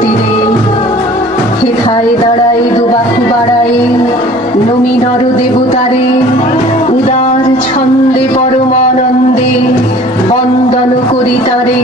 তীরে। হেথায় দাঁড়াই দুবাহু বাড়াই নমি নর দেবতারে, উদার ছন্দে পরমানন্দে বন্দন করি তারে।